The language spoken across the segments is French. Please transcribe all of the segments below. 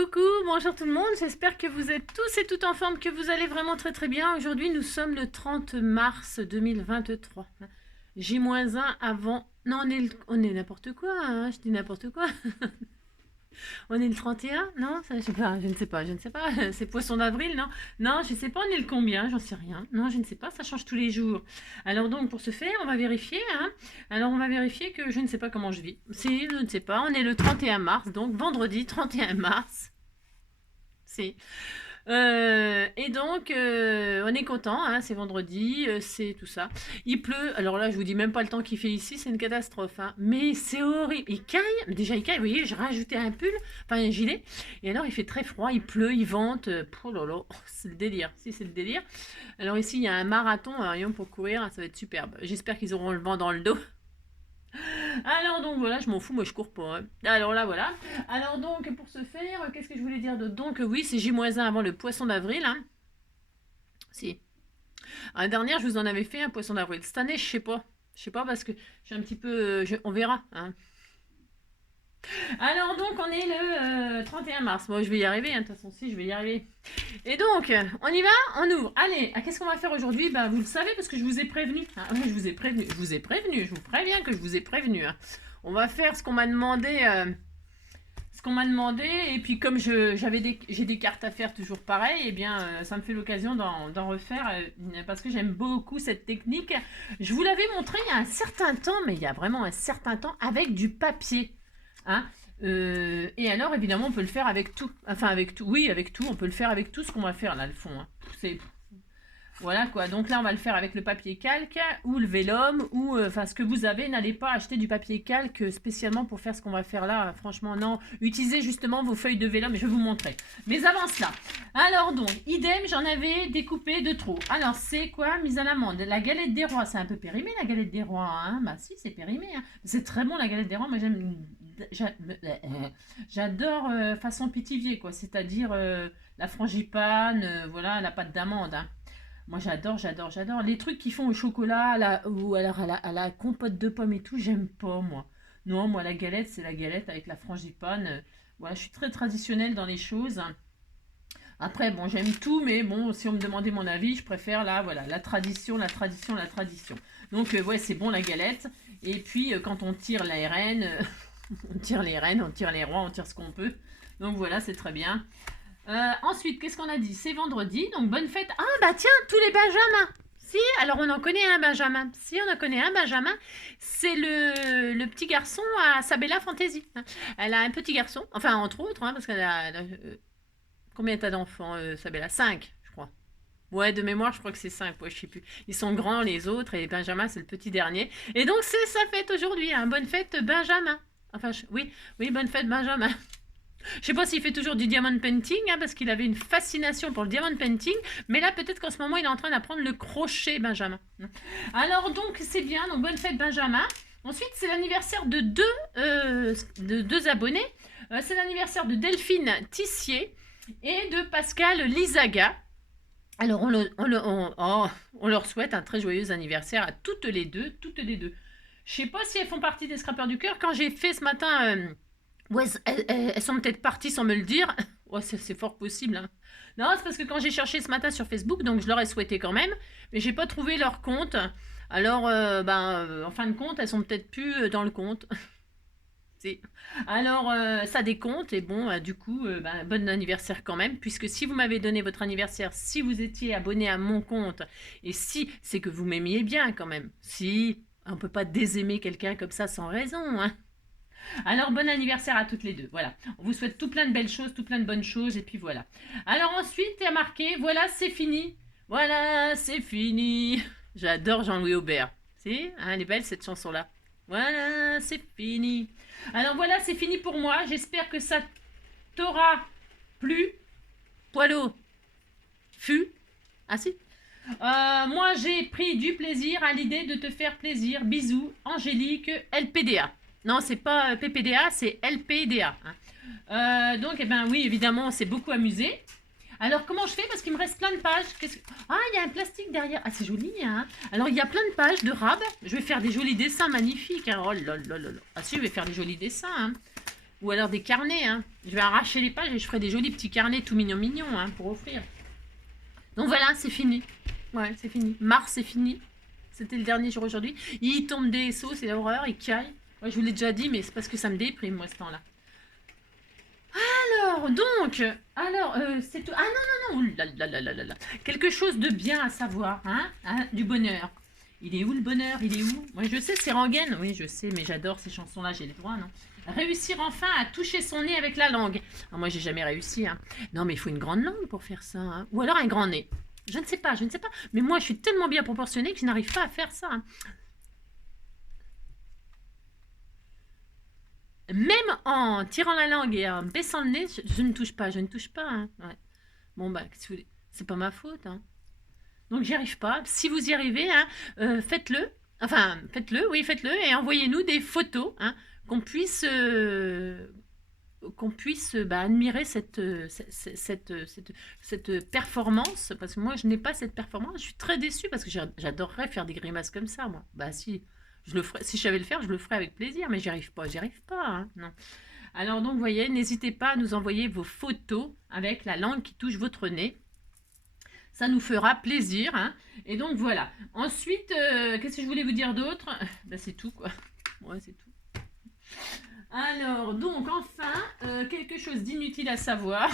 Coucou, bonjour tout le monde, j'espère que vous êtes tous et toutes en forme, que vous allez vraiment très très bien. Aujourd'hui nous sommes le 30 mars 2023. J-1 avant... Non, on est n'importe quoi, hein, je dis n'importe quoi. On est le 31? Non, ça, je sais pas, je ne sais pas. C'est poisson d'avril, non? Non, je ne sais pas, on est le combien, j'en sais rien. Non, je ne sais pas, ça change tous les jours. Alors donc, pour ce faire, on va vérifier, hein. Alors, on va vérifier que je ne sais pas comment je vis. Si, je ne sais pas, on est le 31 mars, donc vendredi 31 mars. Si. Et donc, on est content, hein, c'est vendredi, c'est tout ça. Il pleut, alors là, je vous dis même pas le temps qu'il fait ici, c'est une catastrophe, hein. Mais c'est horrible. Il caille, déjà il caille, vous voyez, j'ai rajouté un pull, enfin un gilet, et alors il fait très froid, il pleut, il vente, oh là là, c'est le délire, si c'est le délire. Alors ici, il y a un marathon, rien pour courir, ça va être superbe. J'espère qu'ils auront le vent dans le dos. Alors donc voilà, je m'en fous, moi je cours pas, hein. Alors là voilà. Alors donc pour ce faire, qu'est-ce que je voulais dire d'autre? Donc oui, c'est J-1 avant le poisson d'avril, hein. Si. L'année dernière, je vous en avais fait un poisson d'avril. Cette année, je sais pas. Je sais pas parce que je suis un petit peu... on verra, hein. Alors donc on est le 31 mars. Moi je vais y arriver, hein, de toute façon si je vais y arriver. Et donc on y va, on ouvre. Allez, qu'est-ce qu'on va faire aujourd'hui? Bah vous le savez parce que je vous ai prévenu. Ah, oui, je vous ai prévenu, je vous préviens que je vous ai prévenu, hein. On va faire ce qu'on m'a demandé, et puis comme j'ai des cartes à faire toujours pareil, et bien ça me fait l'occasion d'en refaire parce que j'aime beaucoup cette technique. Je vous l'avais montré il y a un certain temps, mais il y a vraiment un certain temps avec du papier. Hein. Et alors, évidemment, on peut le faire avec tout. Enfin, avec tout. Oui, avec tout. On peut le faire avec tout ce qu'on va faire là, le fond. Hein. Voilà quoi. Donc là, on va le faire avec le papier calque ou le vélum ou enfin ce que vous avez. N'allez pas acheter du papier calque spécialement pour faire ce qu'on va faire là. Franchement, non. Utilisez justement vos feuilles de vélum. Je vais vous montrer. Mais avant cela. Alors donc, idem, j'en avais découpé de trop. Alors, c'est quoi? Mise à l'amande. La galette des rois, c'est un peu périmé la galette des rois. Hein, bah si, c'est périmé. Hein. C'est très bon la galette des rois. Moi, j'adore façon pétivier, quoi. C'est-à-dire la frangipane, voilà, la pâte d'amande. Hein. Moi, j'adore. Les trucs qu'ils font au chocolat ou alors à la compote de pommes et tout, j'aime pas, moi. Non, moi, la galette, c'est la galette avec la frangipane. Voilà, je suis très traditionnelle dans les choses. Après, bon, j'aime tout, mais bon, si on me demandait mon avis, je préfère là, voilà, la tradition. Donc, ouais, c'est bon la galette. Et puis, quand on tire les rênes, on tire les rênes, on tire les rois, on tire ce qu'on peut. Donc voilà, c'est très bien. Ensuite, qu'est-ce qu'on a dit? C'est vendredi, donc bonne fête. Ah bah tiens, tous les Benjamins. Si, alors on en connaît un Benjamin. Si, on en connaît un Benjamin. C'est le petit garçon à Sabella Fantasy. Elle a un petit garçon, enfin entre autres, hein, parce qu'elle a... combien t'as d'enfants, Sabella? 5, je crois. Ouais, de mémoire, je crois que c'est 5, ouais, je sais plus. Ils sont grands les autres, et Benjamin, c'est le petit dernier. Et donc, c'est sa fête aujourd'hui, hein. Bonne fête Benjamin. Enfin, oui, bonne fête Benjamin. Je sais pas s'il fait toujours du diamond painting, hein, parce qu'il avait une fascination pour le diamond painting, mais là peut-être qu'en ce moment il est en train d'apprendre le crochet, Benjamin. Alors donc c'est bien, donc bonne fête Benjamin. Ensuite c'est l'anniversaire de deux abonnés. C'est l'anniversaire de Delphine Tissier et de Pascal Lizaga. Alors on leur souhaite un très joyeux anniversaire à toutes les deux. Je sais pas si elles font partie des scrappeurs du cœur. Quand j'ai fait ce matin... ouais, elles sont peut-être parties sans me le dire. Ouais, c'est fort possible. Hein. Non, c'est parce que quand j'ai cherché ce matin sur Facebook, donc je leur ai souhaité quand même, mais j'ai pas trouvé leur compte. Alors, en fin de compte, elles sont peut-être plus dans le compte. Si. Alors, ça décompte et bon, du coup, bon anniversaire quand même, puisque si vous m'avez donné votre anniversaire, si vous étiez abonné à mon compte, et si, c'est que vous m'aimiez bien quand même. Si, on peut pas désaimer quelqu'un comme ça sans raison, hein. Alors, bon anniversaire à toutes les deux. Voilà. On vous souhaite tout plein de belles choses, tout plein de bonnes choses. Et puis voilà. Alors ensuite, il y a marqué, voilà, c'est fini. Voilà, c'est fini. J'adore Jean-Louis Aubert. Si, hein, elle est belle cette chanson-là. Voilà, c'est fini. Alors voilà, c'est fini pour moi. J'espère que ça t'aura plu. Poilot. Fut. Ah si. Moi, j'ai pris du plaisir à l'idée de te faire plaisir. Bisous, Angélique, LPDA. Non, c'est pas PPDA, c'est LPDA. Hein. Donc, eh ben oui, évidemment, on s'est beaucoup amusé. Alors, comment je fais? Parce qu'il me reste plein de pages. Ah, il y a un plastique derrière. Ah, c'est joli, hein. Alors, il y a plein de pages de rab. Je vais faire des jolis dessins magnifiques. Hein. Oh là là là là. Ah si, je vais faire des jolis dessins. Hein. Ou alors des carnets, hein. Je vais arracher les pages et je ferai des jolis petits carnets tout mignons, hein, pour offrir. Donc voilà, c'est fini. Ouais, c'est fini. Mars, c'est fini. C'était le dernier jour aujourd'hui. Il tombe des sauts, c'est l'horreur, il caille. Ouais, je vous l'ai déjà dit, mais c'est parce que ça me déprime, moi, ce temps-là. C'est tout. Ah non, non, non, ouh. Quelque chose de bien à savoir, hein, du bonheur. Il est où le bonheur? Il est où? Moi, je sais, c'est Rengaine. Oui, je sais, mais j'adore ces chansons-là, j'ai le droit, non? Réussir enfin à toucher son nez avec la langue. Ah, moi, j'ai jamais réussi, hein. Non, mais il faut une grande langue pour faire ça, hein. Ou alors un grand nez. Je ne sais pas, je ne sais pas. Mais moi, je suis tellement bien proportionnée que je n'arrive pas à faire ça, hein. Même en tirant la langue et en baissant le nez, je ne touche pas, je ne touche pas, hein. Ouais. Bon, bah, c'est pas ma faute, hein. Donc, j'y arrive pas. Si vous y arrivez, hein, faites-le. Enfin, faites-le, oui, faites-le. Et envoyez-nous des photos, hein, qu'on puisse admirer cette performance. Parce que moi, je n'ai pas cette performance. Je suis très déçue parce que j'adorerais faire des grimaces comme ça, moi. Bah, si. Je le ferais, si je savais le faire, je le ferais avec plaisir, mais j'y arrive pas, hein, non. Alors donc, vous voyez, n'hésitez pas à nous envoyer vos photos avec la langue qui touche votre nez. Ça nous fera plaisir, hein. Et donc voilà. Ensuite, qu'est-ce que je voulais vous dire d'autre? Ben, c'est tout, quoi. Ouais, c'est tout. Alors, donc, enfin, quelque chose d'inutile à savoir.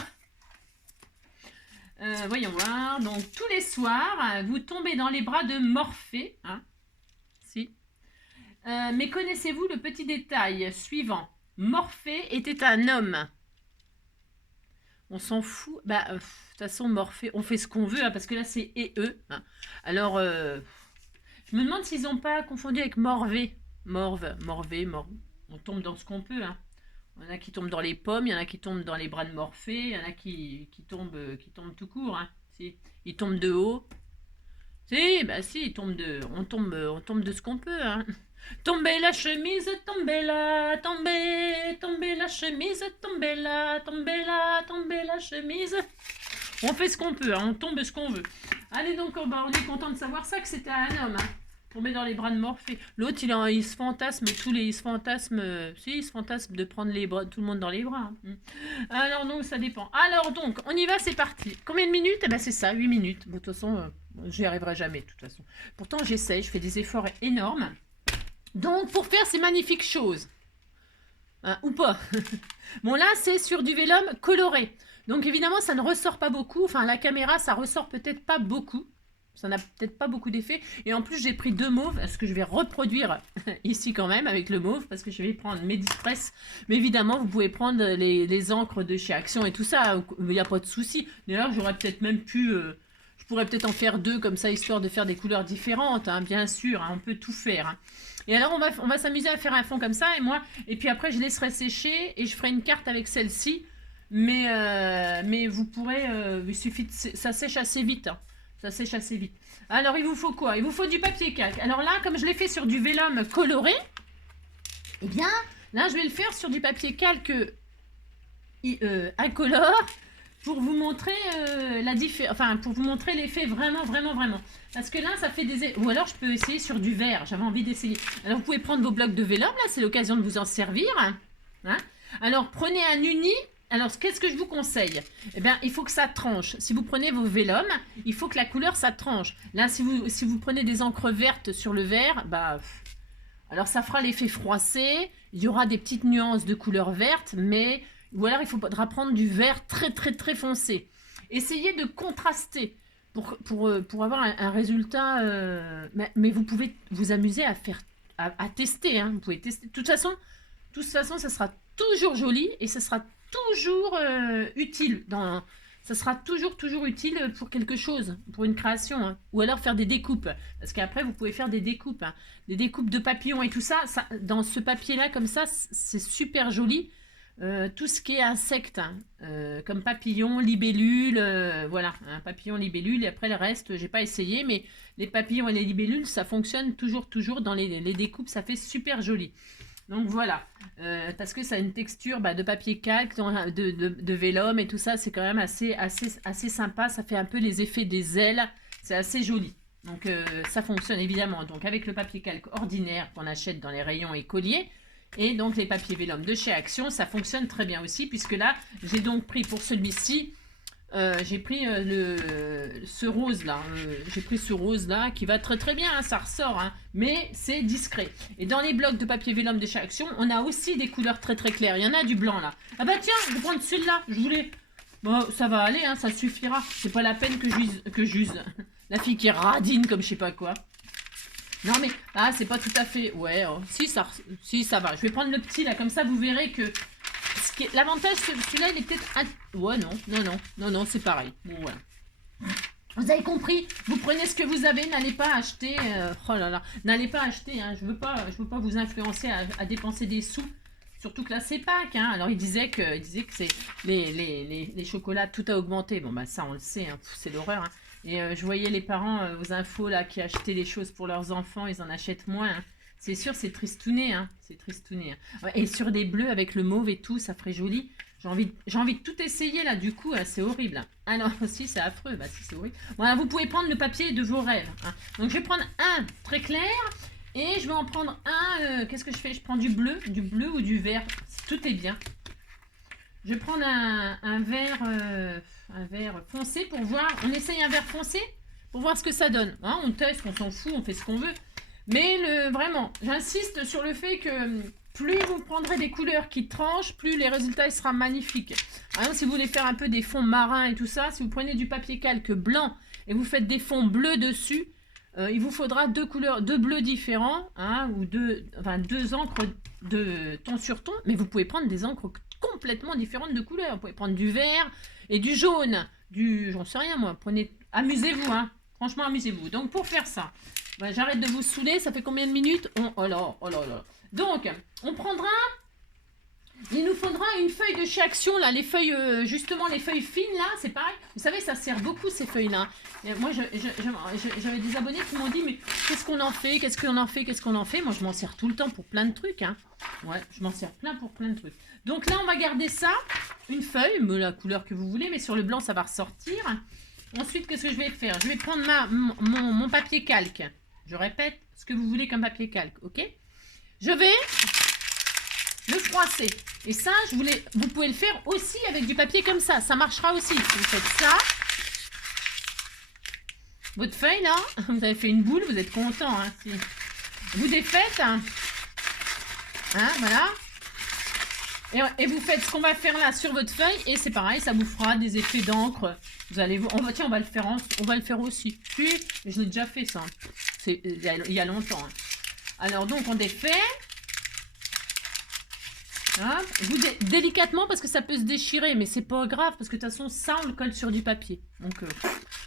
Voyons voir. Donc, tous les soirs, vous tombez dans les bras de Morphée, hein. Si. Mais connaissez-vous le petit détail suivant? Morphée était un homme. On s'en fout. Bah, de toute façon, Morphée, on fait ce qu'on veut, hein, parce que là, c'est et eux, hein. Alors, je me demande s'ils n'ont pas confondu avec Morvée. Morvée. On tombe dans ce qu'on peut, hein. Il y en a qui tombent dans les pommes, il y en a qui tombent dans les bras de Morphée, il y en a qui tombent tout court, hein. Si. Ils tombent de haut. Si, bah si, on tombe de ce qu'on peut, hein. Tombez la chemise, tombez la, tombez la chemise, tombez la chemise. On fait ce qu'on peut, hein, on tombe ce qu'on veut. Allez donc, on est content de savoir ça, que c'était un homme, hein, tombé dans les bras de Morphée. L'autre, il se fantasme, il se fantasme de prendre tout le monde dans les bras, hein. Alors donc, ça dépend. Alors donc, on y va, c'est parti. Combien de minutes? Eh ben c'est ça, 8 minutes. Bon, de toute façon, j'y arriverai jamais, de toute façon. Pourtant, j'essaie, je fais des efforts énormes. Donc, pour faire ces magnifiques choses, hein, ou pas. Bon, là, c'est sur du vélum coloré. Donc, évidemment, ça ne ressort pas beaucoup. Enfin, la caméra, ça ressort peut-être pas beaucoup. Ça n'a peut-être pas beaucoup d'effet. Et en plus, j'ai pris 2 mauves, ce que je vais reproduire ici quand même avec le mauve, parce que je vais prendre mes Distress. Mais évidemment, vous pouvez prendre les encres de chez Action et tout ça. Il n'y a pas de souci. D'ailleurs, j'aurais peut-être même pu... je pourrais peut-être en faire 2 comme ça, histoire de faire des couleurs différentes, hein, bien sûr. Hein, on peut tout faire, hein. Et alors, on va s'amuser à faire un fond comme ça. Et puis après, je laisserai sécher et je ferai une carte avec celle-ci. Mais vous pourrez... il suffit ça sèche assez vite, hein. Ça sèche assez vite. Alors, il vous faut quoi? Il vous faut du papier calque. Alors là, comme je l'ai fait sur du vélum coloré, eh bien, là, je vais le faire sur du papier calque incolore pour vous montrer pour vous montrer l'effet vraiment. Parce que là, ça fait des... Ou alors, je peux essayer sur du verre. J'avais envie d'essayer. Alors, vous pouvez prendre vos blocs de vélum. Là, c'est l'occasion de vous en servir, hein. Alors, prenez un uni. Alors, qu'est-ce que je vous conseille? Eh bien, il faut que ça tranche. Si vous prenez vos vélums, il faut que la couleur, ça tranche. Là, si vous prenez des encres vertes sur le verre, bah... Alors, ça fera l'effet froissé. Il y aura des petites nuances de couleur verte, mais... Ou alors, il faudra prendre du vert très foncé. Essayez de contraster pour avoir un résultat... mais vous pouvez vous amuser à tester, hein. Vous pouvez tester. De toute façon, ça sera toujours joli et ça sera toujours utile. Ça sera toujours utile pour quelque chose, pour une création, hein. Ou alors faire des découpes. Parce qu'après, vous pouvez faire des découpes, hein. Des découpes de papillons et tout ça. Dans ce papier-là, comme ça, c'est super joli. Tout ce qui est insectes, hein, comme papillons, libellules, voilà, un papillon, libellule, et après le reste, j'ai pas essayé, mais les papillons et les libellules, ça fonctionne toujours dans les découpes, ça fait super joli. Donc voilà, parce que ça a une texture de papier calque, de vélum et tout ça, c'est quand même assez sympa, ça fait un peu les effets des ailes, c'est assez joli. Donc ça fonctionne évidemment, donc avec le papier calque ordinaire qu'on achète dans les rayons écoliers. Et donc les papiers vélum de chez Action, ça fonctionne très bien aussi, puisque là, j'ai donc pris pour celui-ci, j'ai pris ce rose là, j'ai pris ce rose là qui va très très bien, hein, ça ressort, hein, mais c'est discret. Et dans les blocs de papier vélum de chez Action, on a aussi des couleurs très très claires. Il y en a du blanc là. Ah bah tiens, je vais prendre celui-là, je voulais. Bon, ça va aller, hein, ça suffira. C'est pas la peine que j'use. La fille qui radine comme je sais pas quoi. Non mais, ah c'est pas tout à fait. Ouais, oh, si ça va. Je vais prendre le petit là, comme ça vous verrez que. L'avantage, celui-là, il est peut-être... Ouais, non, c'est pareil. Bon, voilà. Vous avez compris, vous prenez ce que vous avez, n'allez pas acheter... oh là là, n'allez pas acheter, hein, je veux pas vous influencer à dépenser des sous. Surtout que là, c'est Pâques, hein. Alors, il disait que c'est les chocolats, tout a augmenté. Bon, bah ça, on le sait, hein, c'est l'horreur. Hein. Et je voyais les parents aux infos, là, qui achetaient des choses pour leurs enfants, ils en achètent moins, hein. C'est sûr, c'est tristouné, hein. C'est tristouné. Hein. Et sur des bleus avec le mauve et tout, ça ferait joli. J'ai envie de tout essayer là, du coup, c'est horrible. Hein. Ah non, si, c'est affreux, bah si, c'est horrible. Voilà, vous pouvez prendre le papier de vos rêves. Hein. Donc, je vais prendre un très clair et je vais en prendre un. Qu'est-ce que je fais? Je prends du bleu ou du vert. Tout est bien. Je vais prendre un vert foncé pour voir. On essaye un vert foncé pour voir ce que ça donne. Hein, on teste, on s'en fout, on fait ce qu'on veut. Mais vraiment, j'insiste sur le fait que plus vous prendrez des couleurs qui tranchent, plus les résultats seront magnifiques. Par exemple, si vous voulez faire un peu des fonds marins et tout ça, si vous prenez du papier calque blanc et vous faites des fonds bleus dessus, il vous faudra deux bleus différents, hein, ou deux encres de ton sur ton, mais vous pouvez prendre des encres complètement différentes de couleurs. Vous pouvez prendre du vert et du jaune, j'en sais rien moi, amusez-vous, hein, franchement amusez-vous. Donc pour faire ça, ben, j'arrête de vous saouler, ça fait combien de minutes? Oh là. Donc, on prendra, il nous faudra une feuille de chez Action, là, les feuilles, justement, les feuilles fines, là, c'est pareil. Vous savez, ça sert beaucoup, ces feuilles-là. Moi, j'avais des abonnés qui m'ont dit, mais qu'est-ce qu'on en fait? Moi, je m'en sers tout le temps pour plein de trucs, hein. Ouais, je m'en sers pour plein de trucs. Donc là, on va garder ça, une feuille, la couleur que vous voulez, mais sur le blanc, ça va ressortir. Ensuite, qu'est-ce que je vais faire? Je vais prendre mon papier calque. Je répète ce que vous voulez comme papier calque, ok? Je vais le froisser. Et ça, vous pouvez le faire aussi avec du papier comme ça. Ça marchera aussi. Si vous faites ça, votre feuille là, vous avez fait une boule, vous êtes content. Hein, si vous défaites, hein, voilà. Et vous faites ce qu'on va faire là sur votre feuille. Et c'est pareil, ça vous fera des effets d'encre. Vous allez voir. Tiens, on va le faire aussi. Puis, je l'ai déjà fait ça. Il y a longtemps. Hein. Alors donc on défait. Délicatement parce que ça peut se déchirer, mais c'est pas grave parce que de toute façon ça on le colle sur du papier. Donc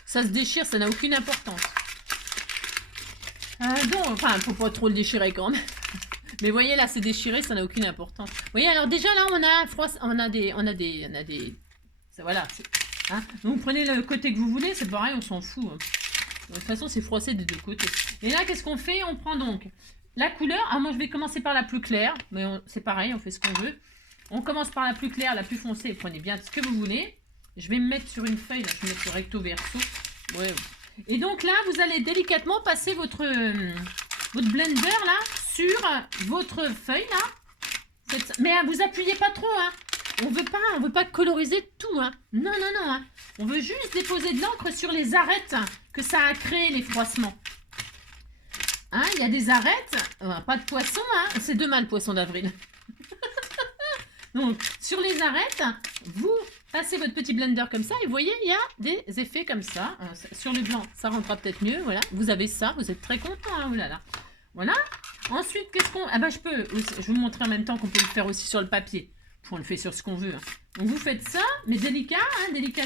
ça se déchire, ça n'a aucune importance. Enfin, faut pas trop le déchirer quand même. Mais voyez là, c'est déchiré, ça n'a aucune importance. Vous voyez, alors déjà là on a des. Voilà. Hein, donc vous prenez le côté que vous voulez, c'est pareil, on s'en fout. Hein. De toute façon, c'est froissé des deux côtés. Et là, qu'est-ce qu'on fait? On prend donc la couleur. Ah, moi, je vais commencer par la plus claire. Mais c'est pareil, on fait ce qu'on veut. On commence par la plus claire, la plus foncée. Prenez bien ce que vous voulez. Je vais me mettre sur une feuille. Là, je vais mettre le recto verso. Ouais. Et donc là, vous allez délicatement passer votre blender là sur votre feuille là. Mais vous appuyez pas trop. Hein. On veut pas coloriser tout. Hein. Non. Hein. On veut juste déposer de l'encre sur les arêtes que ça a créé, les froissements. Hein, il y a des arêtes. Pas de poisson. Hein. C'est demain le poisson d'avril. Donc, sur les arêtes, vous passez votre petit blender comme ça. Et vous voyez, il y a des effets comme ça. Sur le blanc, ça rentrera peut-être mieux. Voilà. Vous avez ça. Vous êtes très content. Hein. Oulala. Voilà. Ensuite, qu'est-ce qu'on... Ah bah, je vais vous montrer en même temps qu'on peut le faire aussi sur le papier. On le fait sur ce qu'on veut. Hein. Donc vous faites ça, mais délicat, hein, délicat.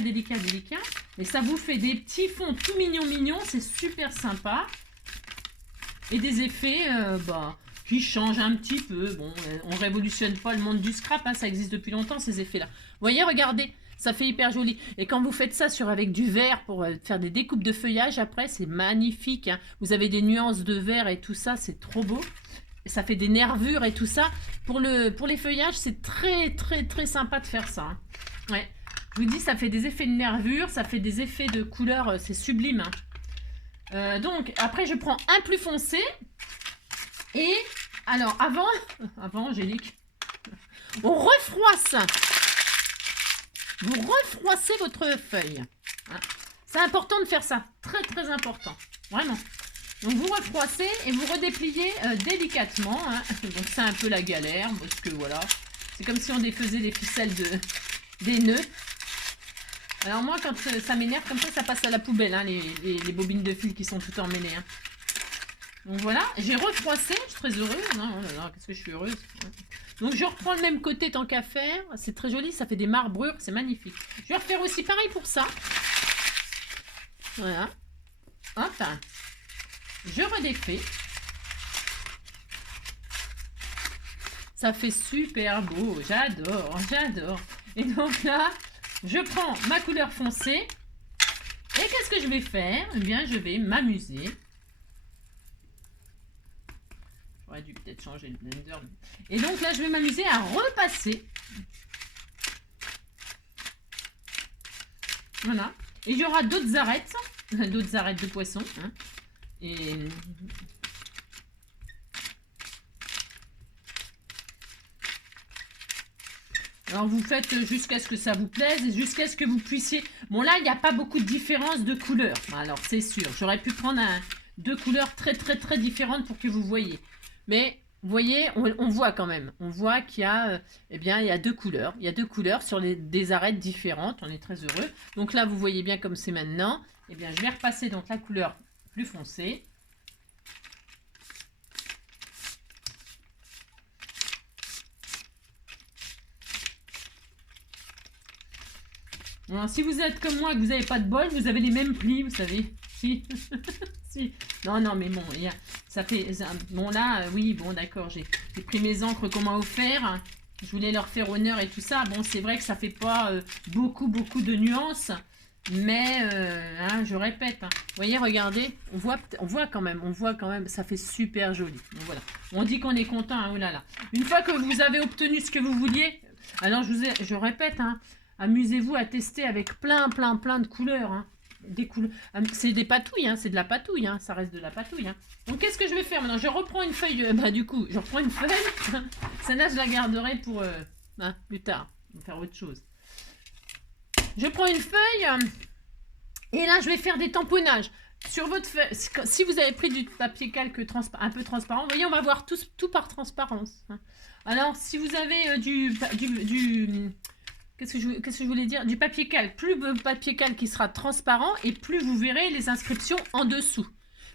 Et ça vous fait des petits fonds tout mignons. C'est super sympa. Et des effets qui changent un petit peu. Bon, on révolutionne pas le monde du scrap. Hein, ça existe depuis longtemps, ces effets-là. Vous voyez, regardez, ça fait hyper joli. Et quand vous faites ça avec du vert pour faire des découpes de feuillage, après, c'est magnifique. Hein. Vous avez des nuances de vert et tout ça, c'est trop beau. Ça fait des nervures et tout ça. Pour les feuillages, c'est très sympa de faire ça. Hein. Ouais. Je vous dis, ça fait des effets de nervures, ça fait des effets de couleurs, c'est sublime. Hein. Donc, après, je prends un plus foncé et Alors, avant, Angélique, on refroisse. Vous refroissez votre feuille. Hein. C'est important de faire ça. Très, très important. Vraiment. Donc, vous refroissez et vous redépliez délicatement. Hein. Donc, c'est un peu la galère. Parce que, voilà. C'est comme si on défaisait des ficelles des nœuds. Alors, moi, quand ça m'énerve comme ça passe à la poubelle. Hein, les bobines de fil qui sont toutes emmêlées. Hein. Donc, voilà. J'ai refroissé. Je suis très heureuse. Hein. Oh là là, qu'est-ce que je suis heureuse. Donc, je reprends le même côté tant qu'à faire. C'est très joli. Ça fait des marbrures. C'est magnifique. Je vais refaire aussi pareil pour ça. Voilà. Enfin, je redéfais. Ça fait super beau. J'adore, j'adore. Et donc là, je prends ma couleur foncée. Et qu'est-ce que je vais faire? Eh bien, je vais m'amuser. J'aurais dû peut-être changer le blender. Et donc là, je vais m'amuser à repasser. Voilà. Et il y aura d'autres arêtes de poisson. Hein. Et alors vous faites jusqu'à ce que ça vous plaise et jusqu'à ce que vous puissiez... Bon là, il n'y a pas beaucoup de différence de couleurs. Alors c'est sûr, j'aurais pu prendre deux couleurs très très très différentes pour que vous voyez. Mais vous voyez, on voit quand même. On voit qu'il y a, eh bien, il y a deux couleurs. Il y a deux couleurs sur des arêtes différentes. On est très heureux. Donc là, vous voyez bien comme c'est maintenant. Eh bien, je vais repasser donc la couleur plus foncée. Alors, si vous êtes comme moi et que vous n'avez pas de bol, vous avez les mêmes plis, vous savez. Si. Si. Non, non, mais bon, ça fait... Bon, là, oui, bon, d'accord, j'ai pris mes encres qu'on m'a offert. Je voulais leur faire honneur et tout ça. Bon, c'est vrai que ça fait pas beaucoup de nuances. Mais, hein, je répète. Hein. Vous voyez, regardez, on voit quand même, ça fait super joli. Donc, voilà. On dit qu'on est content, hein, oh là là. Une fois que vous avez obtenu ce que vous vouliez, alors je répète, hein, amusez-vous à tester avec plein de couleurs. Hein. Des couleurs. C'est des patouilles, hein, c'est de la patouille, hein, ça reste de la patouille. Hein. Donc qu'est-ce que je vais faire maintenant? Je reprends une feuille, du coup, je reprends une feuille. Celle-là, je la garderai pour hein, plus tard. On va faire autre chose. Je prends une feuille et là, je vais faire des tamponnages. Sur votre feuille, si vous avez pris du papier calque un peu transparent, vous voyez, on va voir tout par transparence. Hein. Alors, si vous avez qu'est-ce que je voulais dire? Du papier calque. Plus le papier calque qui sera transparent et plus vous verrez les inscriptions en dessous.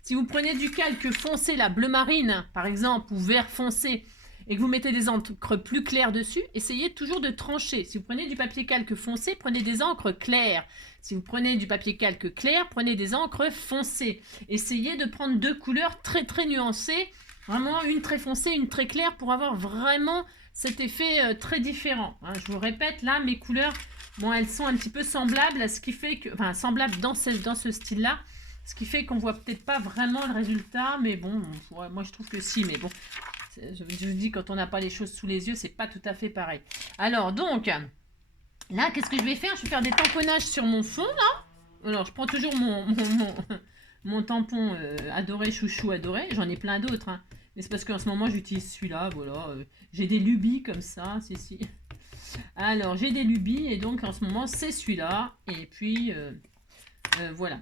Si vous prenez du calque foncé, la bleu marine, par exemple, ou vert foncé, et que vous mettez des encres plus claires dessus, essayez toujours de trancher. Si vous prenez du papier calque foncé, prenez des encres claires. Si vous prenez du papier calque clair, prenez des encres foncées. Essayez de prendre deux couleurs très nuancées, vraiment une très foncée, une très claire, pour avoir vraiment cet effet très différent. Hein. Je vous répète, là, mes couleurs, bon, elles sont un petit peu semblables à ce qui fait que... Enfin, semblables dans ce style-là, ce qui fait qu'on voit peut-être pas vraiment le résultat, mais bon, moi je trouve que si, mais bon... Je vous dis, quand on n'a pas les choses sous les yeux, c'est pas tout à fait pareil. Alors, donc, là, qu'est-ce que je vais faire? Je vais faire des tamponnages sur mon fond, là. Alors, je prends toujours mon tampon adoré, chouchou adoré. J'en ai plein d'autres, hein. Mais c'est parce qu'en ce moment, j'utilise celui-là, voilà. J'ai des lubies comme ça, si. Alors, j'ai des lubies, et donc, en ce moment, c'est celui-là. Et puis, voilà.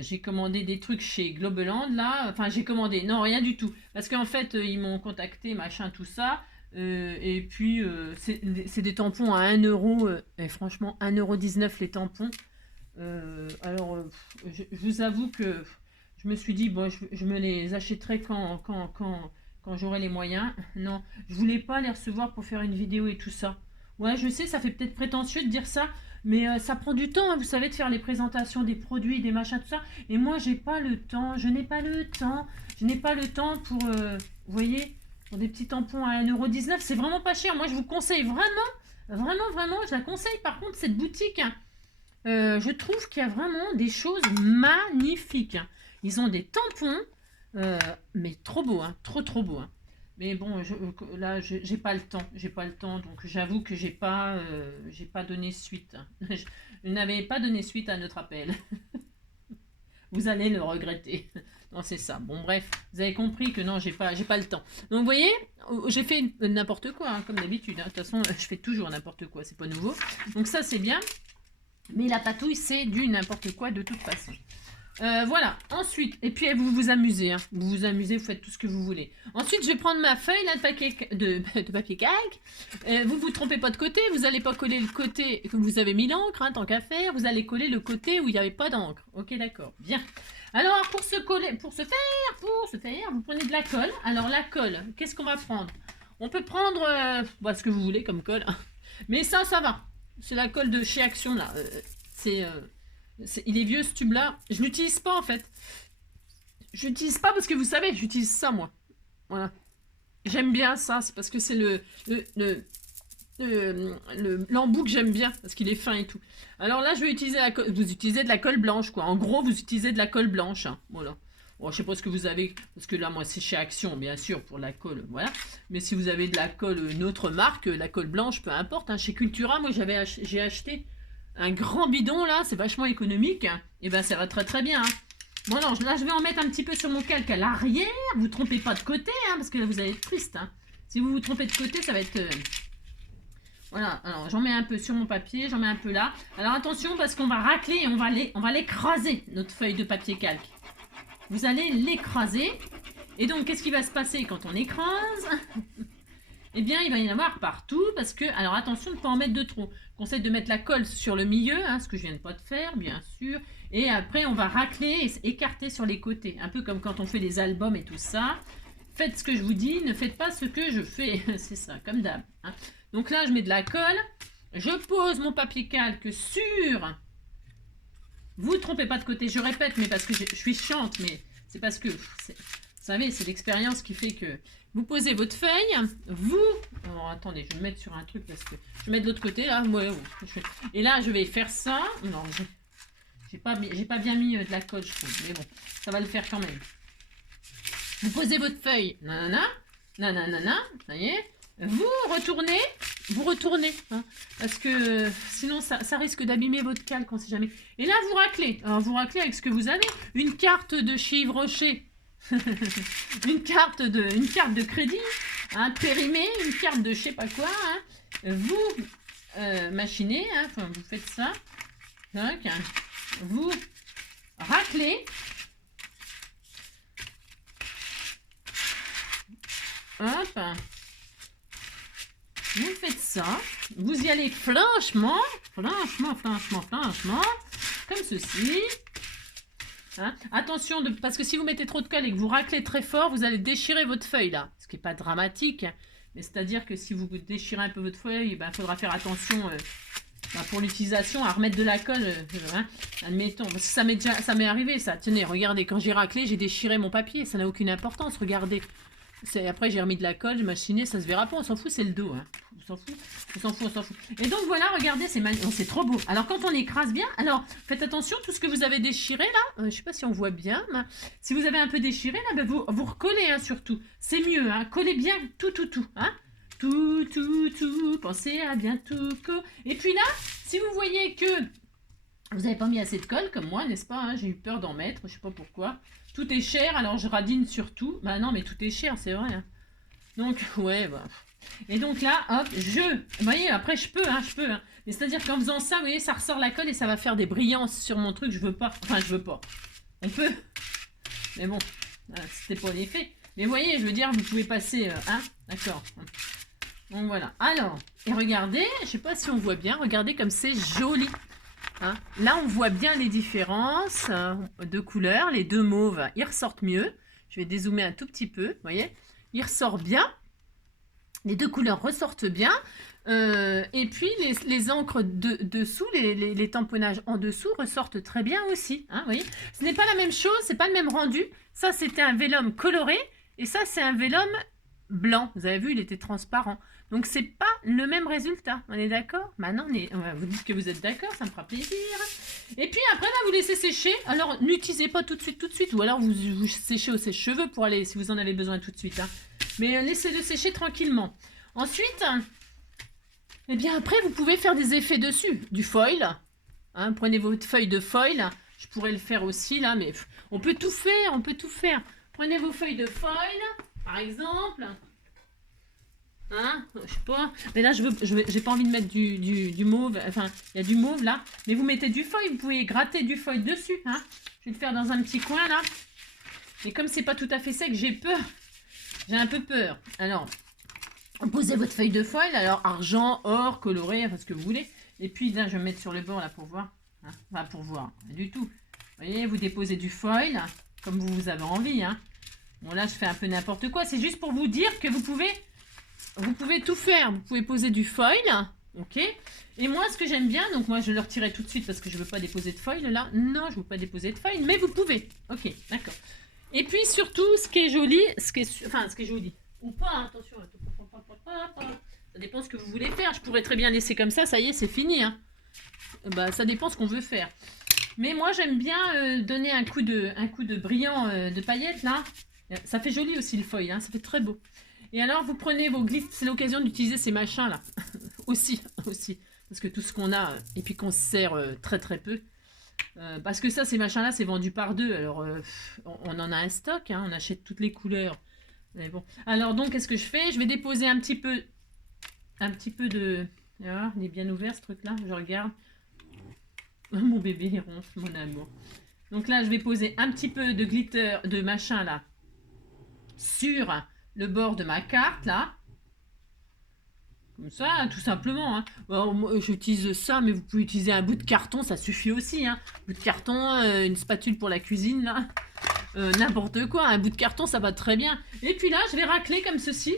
J'ai commandé des trucs chez Globeland là, enfin j'ai commandé, non rien du tout, parce qu'en fait ils m'ont contacté, machin tout ça, et puis c'est des tampons à 1 euro, et franchement 1,19 € les tampons, alors je vous avoue que je me suis dit, bon je me les achèterai quand j'aurai les moyens. Non, je voulais pas les recevoir pour faire une vidéo et tout ça. Ouais, je sais, ça fait peut-être prétentieux de dire ça, mais ça prend du temps, hein, vous savez, de faire les présentations des produits, des machins, tout ça. Et moi, j'ai pas le temps, je n'ai pas le temps. Je n'ai pas le temps pour, vous voyez, pour des petits tampons à 1,19 €, c'est vraiment pas cher. Moi, je vous conseille vraiment, je la conseille. Par contre, cette boutique, hein, je trouve qu'il y a vraiment des choses magnifiques. Hein. Ils ont des tampons, mais trop beaux, hein, trop beaux. Hein. Mais bon, là, j'ai pas le temps, donc j'avoue que j'ai pas donné suite. Je n'avais pas donné suite à notre appel. Vous allez le regretter. Non, c'est ça. Bon, bref, vous avez compris que non, j'ai pas le temps. Donc, vous voyez, j'ai fait n'importe quoi, hein, comme d'habitude. Hein. De toute façon, je fais toujours n'importe quoi, c'est pas nouveau. Donc, ça, c'est bien. Mais la patouille, c'est du n'importe quoi de toute façon. Voilà, ensuite, et puis vous vous amusez, hein. Vous vous amusez, vous faites tout ce que vous voulez. Ensuite, je vais prendre ma feuille là, de papier calque. Vous vous trompez pas de côté, vous n'allez pas coller le côté que vous avez mis l'encre, hein, tant qu'à faire. Vous allez coller le côté où il n'y avait pas d'encre. Ok, d'accord, bien. Alors, pour ce faire, vous prenez de la colle. Alors, la colle, qu'est-ce qu'on va prendre? On peut prendre ce que vous voulez comme colle. Mais ça va. C'est la colle de chez Action, là. Il est vieux, ce tube-là. Je l'utilise pas, en fait. Je l'utilise pas parce que vous savez, j'utilise ça, moi. Voilà. J'aime bien ça. C'est parce que c'est l'embout que j'aime bien. Parce qu'il est fin et tout. Alors là, je vais utiliser la colle. Vous utilisez de la colle blanche, quoi. En gros, vous utilisez de la colle blanche. Hein. Voilà. Bon, je sais pas ce que vous avez. Parce que là, moi, c'est chez Action, bien sûr, pour la colle. Voilà. Mais si vous avez de la colle, une autre marque, la colle blanche, peu importe. Hein. Chez Cultura, moi, j'ai acheté un grand bidon là, c'est vachement économique. Et ben ça va très très bien. Hein. Bon alors là je vais en mettre un petit peu sur mon calque à l'arrière. Vous trompez pas de côté, hein, parce que là vous allez être triste. Hein. Si vous vous trompez de côté, ça va être... Voilà, alors j'en mets un peu sur mon papier, j'en mets un peu là. Alors attention parce qu'on va racler et on va l'écraser, notre feuille de papier calque. Vous allez l'écraser. Et donc qu'est-ce qui va se passer quand on écrase? Eh bien, il va y en avoir partout parce que, alors attention de ne pas en mettre de trop. Conseille de mettre la colle sur le milieu, hein, ce que je viens de pas de faire, bien sûr. Et après, on va racler et écarter sur les côtés. Un peu comme quand on fait les albums et tout ça. Faites ce que je vous dis, ne faites pas ce que je fais. C'est ça, comme d'hab. Hein. Donc là, je mets de la colle. Je pose mon papier calque sur... Vous ne trompez pas de côté, je répète, mais parce que je suis chiante, mais c'est parce que... Vous savez, c'est l'expérience qui fait que... Vous posez votre feuille, vous... Alors, attendez, je vais me mettre sur un truc parce que... Je vais mettre de l'autre côté, là. Ouais. Et là, je vais faire ça. Non, j'ai pas bien mis de la colle, je trouve. Mais bon, ça va le faire quand même. Vous posez votre feuille. Nanana. Nanana. Ça y est. Vous retournez. Hein, parce que sinon, ça risque d'abîmer votre calque, on sait jamais. Et là, vous raclez. Alors, vous raclez avec ce que vous avez. Une carte de chez Yves Rocher. une carte de crédit, hein, périmée, une carte de je sais pas quoi. Hein. Vous machinez, hein, vous faites ça. Donc, vous raclez. Hop. Vous faites ça. Vous y allez franchement, comme ceci. Hein? Attention, parce que si vous mettez trop de colle et que vous raclez très fort, vous allez déchirer votre feuille là. Ce qui n'est pas dramatique. Mais c'est-à-dire que si vous déchirez un peu votre feuille, il faudra faire attention pour l'utilisation à remettre de la colle. Hein, admettons. Parce que ça m'est arrivé ça. Tenez, regardez, quand j'ai raclé, j'ai déchiré mon papier. Ça n'a aucune importance, regardez. Après, j'ai remis de la colle, j'ai machiné, ça se verra pas. On s'en fout, c'est le dos. Hein. On s'en fout. Et donc voilà, regardez, c'est trop beau. Alors quand on écrase bien, alors faites attention, tout ce que vous avez déchiré là, je sais pas si on voit bien, mais si vous avez un peu déchiré là, vous recollez hein, surtout. C'est mieux, hein, collez bien tout. Hein. Tout. Pensez à bien tout. Et puis là, si vous voyez que vous n'avez pas mis assez de colle, comme moi, n'est-ce pas hein, j'ai eu peur d'en mettre, je sais pas pourquoi. Tout est cher, alors je radine surtout. Bah non, mais tout est cher, c'est vrai. Hein. Donc, ouais, bah... Et donc là, hop, vous voyez, après je peux. Hein. Mais c'est-à-dire qu'en faisant ça, vous voyez, ça ressort la colle et ça va faire des brillances sur mon truc. Je veux pas. On peut. Mais bon, voilà, c'était pas l'effet. Mais vous voyez, je veux dire, vous pouvez passer... hein, d'accord. Donc voilà. Alors, et regardez, je sais pas si on voit bien, regardez comme c'est joli. Hein. Là, on voit bien les différences de couleurs. Les deux mauves, ils ressortent mieux. Je vais dézoomer un tout petit peu, vous voyez. Il ressort bien. Les deux couleurs ressortent bien. Et puis, les encres dessous, les tamponnages en dessous ressortent très bien aussi. Hein, vous voyez. Ce n'est pas la même chose, c'est pas le même rendu. Ça, c'était un vélum coloré. Et ça, c'est un vélum blanc. Vous avez vu, il était transparent. Donc, c'est pas le même résultat. On est d'accord? Maintenant, vous dites que vous êtes d'accord, ça me fera plaisir. Et puis après, là, vous laissez sécher. Alors, n'utilisez pas tout de suite. Ou alors, vous séchez au sèche-cheveux pour aller, si vous en avez besoin tout de suite. Hein. Mais laissez-le sécher tranquillement. Ensuite, eh bien après, vous pouvez faire des effets dessus. Du foil. Hein, prenez votre feuille de foil. Je pourrais le faire aussi là, mais on peut tout faire, on peut tout faire. Prenez vos feuilles de foil, par exemple. Hein, je sais pas. Mais là, j'ai pas envie de mettre du mauve. Enfin, il y a du mauve là. Mais vous mettez du foil, vous pouvez gratter du foil dessus. Hein. Je vais le faire dans un petit coin là. Mais comme c'est pas tout à fait sec, j'ai peur. J'ai un peu peur. Alors, posez votre feuille de foil. Alors, argent, or, coloré, enfin ce que vous voulez. Et puis là, je vais mettre sur le bord là pour voir. Hein. Enfin, pour voir. Pas du tout. Vous voyez, vous déposez du foil comme vous avez envie. Hein. Bon, là, je fais un peu n'importe quoi. C'est juste pour vous dire que vous pouvez tout faire. Vous pouvez poser du foil. Ok. Et moi, ce que j'aime bien, donc moi, je vais le retirer tout de suite parce que je ne veux pas déposer de foil là. Non, je ne veux pas déposer de foil, mais vous pouvez. Ok, d'accord. Et puis surtout, ce qui est joli, ce qui est joli, ou pas, hein, attention, ça dépend ce que vous voulez faire. Je pourrais très bien laisser comme ça y est, c'est fini. Hein. Bah, ça dépend ce qu'on veut faire. Mais moi, j'aime bien donner un coup de brillant de paillettes, là. Ça fait joli aussi le foil, hein, ça fait très beau. Et alors, vous prenez vos glyphes, c'est l'occasion d'utiliser ces machins, là. aussi. Parce que tout ce qu'on a, et puis qu'on se sert très très peu. Parce que ça, ces machins-là, c'est vendu par deux. Alors, on en a un stock, hein, on achète toutes les couleurs. Mais bon. Alors, donc, qu'est-ce que je fais? Je vais déposer un petit peu de... Ah, il est bien ouvert, ce truc-là. Je regarde. Oh, mon bébé, il ronfle, mon amour. Donc là, je vais poser un petit peu de glitter, de machin, là, sur le bord de ma carte, là. Comme ça, tout simplement. Hein. Bon, j'utilise ça, mais vous pouvez utiliser un bout de carton, ça suffit aussi. Hein. Un bout de carton, une spatule pour la cuisine, là. N'importe quoi, un bout de carton, ça va très bien. Et puis là, je vais racler comme ceci.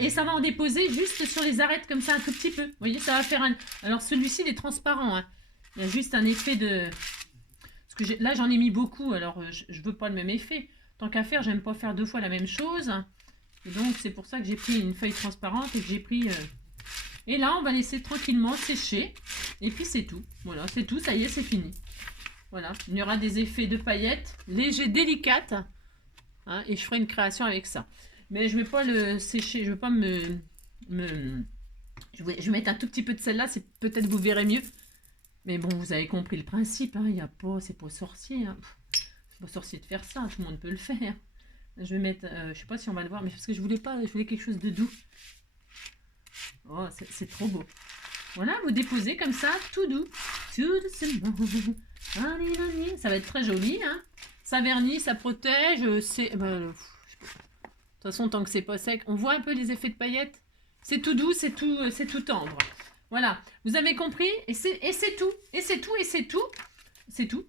Et ça va en déposer juste sur les arêtes, comme ça, un tout petit peu. Vous voyez, ça va faire un... Alors, celui-ci, il est transparent. Hein. Il y a juste un effet de... Parce que là, j'en ai mis beaucoup, alors je veux pas le même effet. Tant qu'à faire, j'aime pas faire deux fois la même chose. Et donc, c'est pour ça que j'ai pris une feuille transparente et que j'ai pris... Et là, on va laisser tranquillement sécher. Et puis, c'est tout. Voilà, c'est tout. Ça y est, c'est fini. Voilà. Il y aura des effets de paillettes légers, délicates. Hein, et je ferai une création avec ça. Mais je ne vais pas le sécher. Je ne vais pas je vais mettre un tout petit peu de celle-là. Peut-être vous verrez mieux. Mais bon, vous avez compris le principe. Hein, y a pas, c'est pas sorcier. Hein. C'est pas sorcier de faire ça. Tout le monde peut le faire. Je vais mettre... je sais pas si on va le voir. Mais parce que je voulais quelque chose de doux. Oh, c'est trop beau. Voilà, vous déposez comme ça, tout doux. Tout doucement. Ça va être très joli. Hein. Ça vernit, ça protège. De toute façon, tant que c'est pas sec, on voit un peu les effets de paillettes. C'est tout doux, c'est tout tendre. Voilà, vous avez compris. Et c'est tout. Et c'est tout, et c'est tout. C'est tout.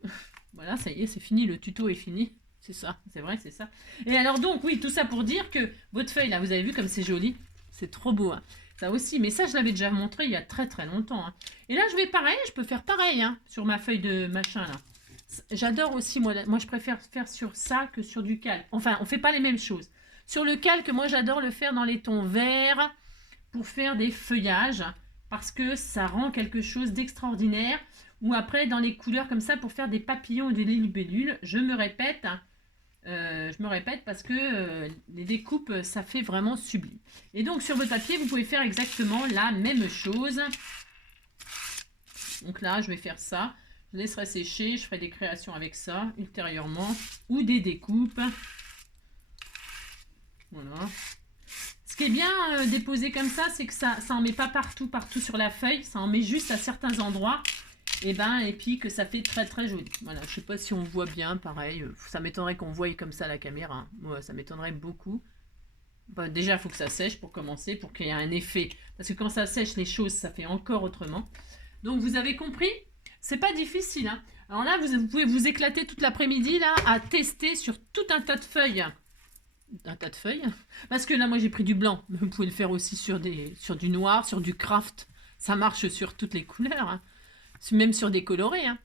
Voilà, ça y est, c'est fini. Le tuto est fini. C'est ça, c'est vrai, c'est ça. Et alors donc, oui, tout ça pour dire que votre feuille, là, vous avez vu comme c'est joli. C'est trop beau, hein. Ça aussi, mais ça, je l'avais déjà montré il y a très très longtemps. Hein. Et là, je peux faire pareil hein, sur ma feuille de machin, là. J'adore aussi, moi, je préfère faire sur ça que sur du calque. Enfin, on ne fait pas les mêmes choses. Sur le calque, moi, j'adore le faire dans les tons verts pour faire des feuillages parce que ça rend quelque chose d'extraordinaire. Ou après, dans les couleurs comme ça, pour faire des papillons ou des libellules, je me répète parce que les découpes, ça fait vraiment sublime. Et donc, sur votre papier, vous pouvez faire exactement la même chose. Donc là, je vais faire ça. Je laisserai sécher. Je ferai des créations avec ça ultérieurement. Ou des découpes. Voilà. Ce qui est bien déposé comme ça, c'est que ça en met pas partout sur la feuille. Ça en met juste à certains endroits. Et puis que ça fait très très joli. Voilà, je sais pas si on voit bien, pareil. Ça m'étonnerait qu'on voie comme ça la caméra. Ouais, ça m'étonnerait beaucoup. Bah, déjà, il faut que ça sèche pour commencer, pour qu'il y ait un effet. Parce que quand ça sèche, les choses, ça fait encore autrement. Donc, vous avez compris? C'est pas difficile. Hein. Alors là, vous pouvez vous éclater toute l'après-midi là à tester sur tout un tas de feuilles. Un tas de feuilles. Parce que là, moi, j'ai pris du blanc. Mais vous pouvez le faire aussi sur du noir, sur du craft. Ça marche sur toutes les couleurs. Hein. Même sur des colorés. Hein.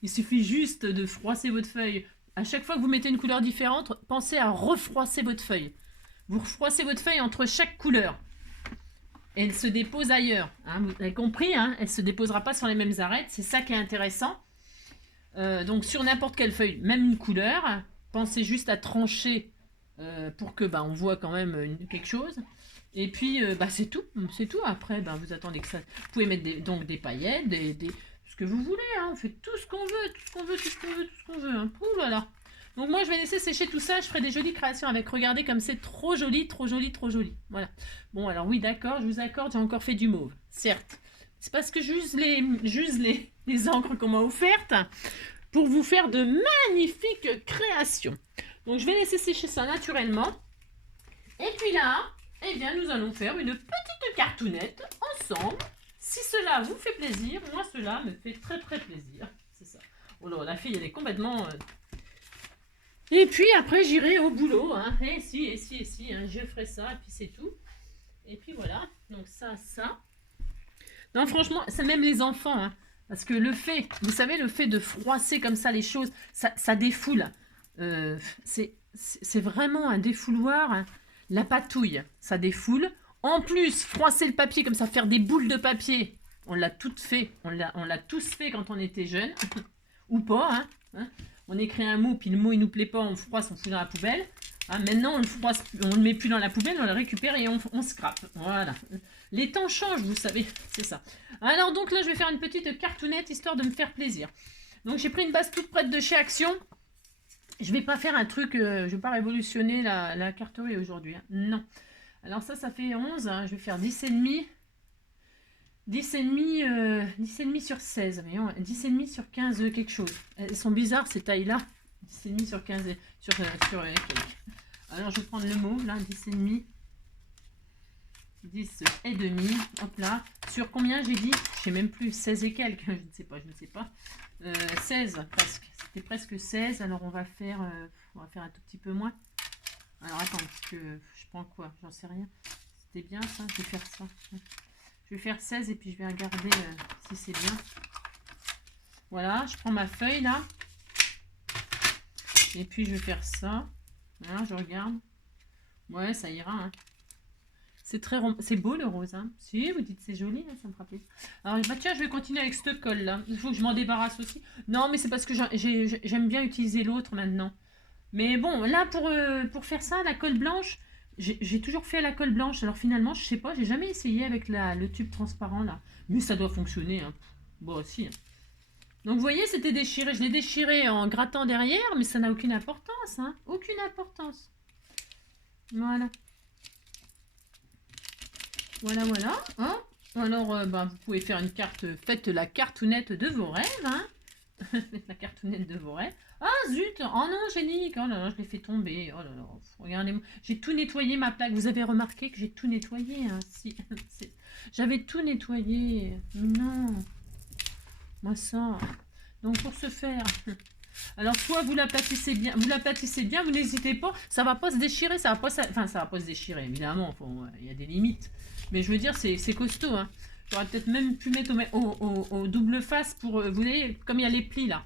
Il suffit juste de froisser votre feuille. À chaque fois que vous mettez une couleur différente, pensez à refroisser votre feuille. Vous refroissez votre feuille entre chaque couleur. Et elle se dépose ailleurs. Hein. Vous avez compris, hein, elle ne se déposera pas sur les mêmes arêtes. C'est ça qui est intéressant. Donc sur n'importe quelle feuille, même une couleur, pensez juste à trancher pour que on voit quand même quelque chose. Et puis c'est tout. C'est tout. Après, vous attendez que ça... Vous pouvez mettre des paillettes, parce que vous voulez, hein. On fait tout ce qu'on veut, tout ce qu'on veut, tout ce qu'on veut, tout ce qu'on veut. Hein. Ouh là là. Donc moi, je vais laisser sécher tout ça. Je ferai des jolies créations avec. Regardez comme c'est trop joli, trop joli, trop joli. Voilà. Bon, alors oui, d'accord, je vous accorde, j'ai encore fait du mauve. Certes. C'est parce que j'use les encres qu'on m'a offertes pour vous faire de magnifiques créations. Donc je vais laisser sécher ça naturellement. Et puis là, eh bien, nous allons faire une petite cartoonette ensemble. Si cela vous fait plaisir, moi cela me fait très très plaisir. C'est ça. Oh là, la fille, elle est complètement... Et puis après, j'irai au boulot. Hein. Et si, hein, je ferai ça, et puis c'est tout. Et puis voilà. Donc ça. Non, franchement, c'est même les enfants. Hein, parce que le fait, vous savez, le fait de froisser comme ça les choses, ça défoule. C'est vraiment un défouloir. Hein. La patouille, ça défoule. En plus, froisser le papier comme ça, faire des boules de papier, on l'a toutes fait. On l'a tous fait quand on était jeunes. Ou pas, hein. On écrit un mot, puis le mot il nous plaît pas, on froisse, on fout dans la poubelle. Hein, maintenant, on le froisse, on le met plus dans la poubelle, on le récupère et on scrape. Voilà. Les temps changent, vous savez, c'est ça. Alors donc là, je vais faire une petite cartoonette histoire de me faire plaisir. Donc j'ai pris une base toute prête de chez Action. Je vais pas faire un truc, je vais pas révolutionner la carterie aujourd'hui. Hein. Non. Alors ça fait 11. Hein, je vais faire 10,5. 10,5 sur 16, voyons, 10,5 sur 15 quelque chose. Elles sont bizarres ces tailles-là. 10,5 sur 15 sur quelques. Alors je vais prendre le mot, là, 10,5. 10 et demi. Hop là. Sur combien j'ai dit? Je sais même plus, 16 et quelques. Je ne sais pas. 16, presque. C'était presque 16. Alors on va faire un tout petit peu moins. Alors attends, parce que je prends quoi? J'en sais rien. C'était bien ça, je vais faire ça. Je vais faire 16 et puis je vais regarder si c'est bien. Voilà, je prends ma feuille là. Et puis je vais faire ça. Voilà, je regarde. Ouais, ça ira. Hein. C'est beau le rose. Hein. Si, vous dites c'est joli, hein, ça me fera plaisir. Alors, bah, tiens, je vais continuer avec cette colle là. Il faut que je m'en débarrasse aussi. Non, mais c'est parce que j'aime bien utiliser l'autre maintenant. Mais bon, là, pour faire ça, la colle blanche, j'ai toujours fait la colle blanche. Alors finalement, je sais pas, j'ai jamais essayé avec le tube transparent là. Mais ça doit fonctionner. Hein. Bon, aussi. Hein. Donc vous voyez, c'était déchiré. Je l'ai déchiré en grattant derrière, mais ça n'a aucune importance. Hein. Aucune importance. Voilà. Voilà. Hein. Alors, vous pouvez faire une carte. Faites la cartoonette de vos rêves. Hein. La cartoonette de vos rêves. Ah zut! Oh non, Génique! Oh là là, je l'ai fait tomber. Oh là là, regardez-moi. J'ai tout nettoyé ma plaque. Vous avez remarqué que j'ai tout nettoyé. Hein, si. J'avais tout nettoyé. Mais non. Moi ça. Donc pour ce faire. Alors soit vous l'aplatissez bien, vous n'hésitez pas. Ça va pas se déchirer, ça va pas se déchirer, évidemment. Il y a des limites. Mais je veux dire, c'est costaud. Hein. J'aurais peut-être même pu mettre au double face pour. Vous voyez, comme il y a les plis là.